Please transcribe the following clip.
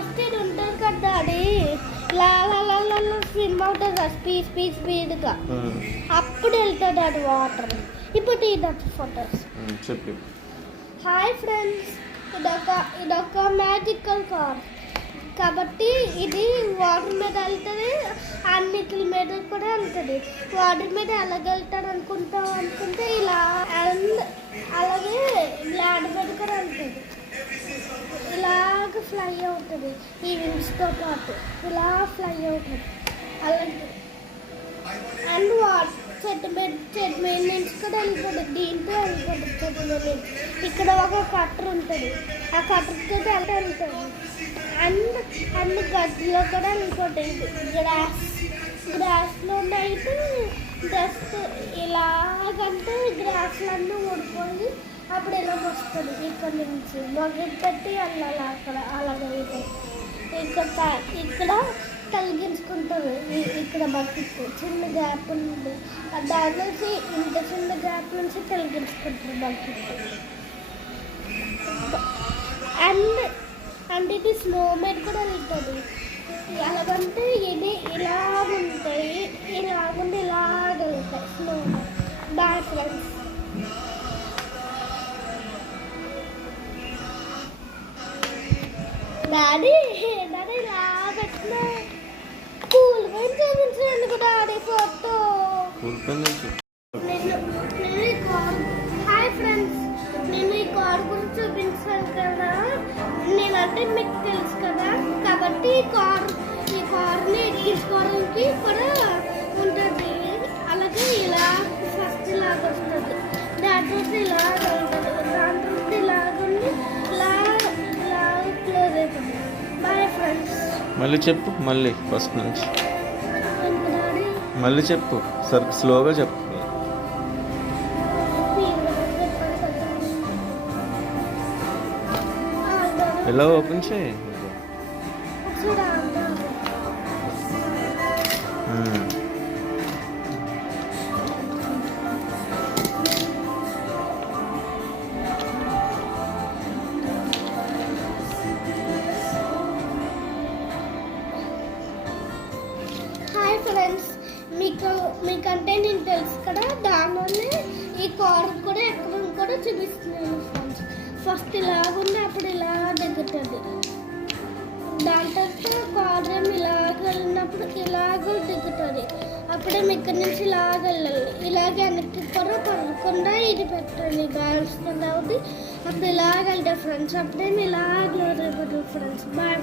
First ఇది ఉంటుంది కదా అది స్విమ్ అవుతుంది కదా స్పీడ్గా అప్పుడు వెళ్తుంది అది వాటర్. ఇప్పుడు ఇదొక ఫొటోస్. చెప్పు. హాయ్ ఫ్రెండ్స్, ఇదొక మ్యాజికల్ కార్ కాబట్టి ఇది వాటర్ మీద వెళ్తుంది, అన్నిటి మీద కూడా వెళ్తుంది. వాటర్ మీద ఎలాగెళ్తాడు అనుకుంటే ఇలా అండ్ అలాగే ల్యాండ్ మీద కూడా వెళ్తుంది. ఇలాగ ఫ్లై అవుతుంది, ఈ వింగ్స్తో పాటు ఇలా ఫ్లై అవుతుంది అలాగే. అండ్ చెట్టు మీద నుంచి కూడా వెళ్ళిపోతుంది, దీంతో వెళ్ళిపోతుంది చెట్టు మీద నుంచి. ఇక్కడ ఒక కట్టర్ ఉంటుంది, ఆ కట్టర్తో వెళ్తుంది. అండ్ గడ్డిలో కూడా వెళ్ళిపోతాయి. గ్రాస్లో అయితే జస్ట్ ఇలాగంటే గ్రాస్లన్నీ ఊడిపోయి అప్పుడు ఇలా వస్తుంది. ఇక్కడ నుంచి మొదలు పెట్టి వెళ్ళాలి అక్కడ అలాగైతే. ఇక్కడ తొలగించుకుంటుంది. ఇక్కడ బకెట్ చిన్న గ్యాప్ ఉంది, దాని నుంచి ఇంత చిన్న గ్యాప్ నుంచి తొలగించుకుంటుంది బకెట్. అండ్ ఇది స్నో మీద కూడా వెళ్తుంది. ఎలాగంటే ఇది ఇలాగుంటాయి, ఇలాగుండి ఇలాగ వెళ్తాయి స్నో. Bye friends. డాడీ ఇలా పెట్టిన కూల్ పెన్ చూపించండి కూడా డాడీ ఫోటో. హాయ్ ఫ్రెండ్స్, నేను ఈ కార్ గురించి చూపించాను కదా. నేనంటే మీకు తెలుసు కదా, కాబట్టి ఈ కార్ని ఎక్కించుకోవడానికి కూడా ఉంటుంది. అలాగే ఇలా ఫస్ట్ ఇలాగ వస్తుంది, దాని తర్వాత ఇలా ఉంటుంది, దాని తర్వాత ఇలాగుండి ఇలా క్లోజ్ అవుతుంది. Bye friends. మళ్ళీ చెప్పు, మళ్ళీ ఫస్ట్ నుంచి మళ్ళీ చెప్పు, సరే స్లోగా చెప్పు. ఎలా ఓపెన్ చేయి. హాయ్ ఫ్రెండ్స్, మీకంటే నేను తెలుసు కదా, దానిలోనే ఈ కార్ కూడా ఎక్కడం కూడా చూపిస్తున్నాను ఫ్రెండ్స్. ఫస్ట్ ఇలాగుంది, అప్పుడు ఇలా దిగుతుంది. దాని తర్వాత కార్ ఇలాగ వెళ్ళినప్పుడు ఇలాగ దిగుతుంది. అప్పుడే ఇక్కడ నుంచి ఇలాగ వెళ్ళాలి. ఇలాగే వెనక్కి కూడా పడకుండా ఇది పెట్టండి, గాల్స్తుంది అవుతుంది. అప్పుడు ఇలాగ వెళ్తాయి ఫ్రెండ్స్. అప్పుడేమి ఇలాగ ఫ్రెండ్స్. బాయ్.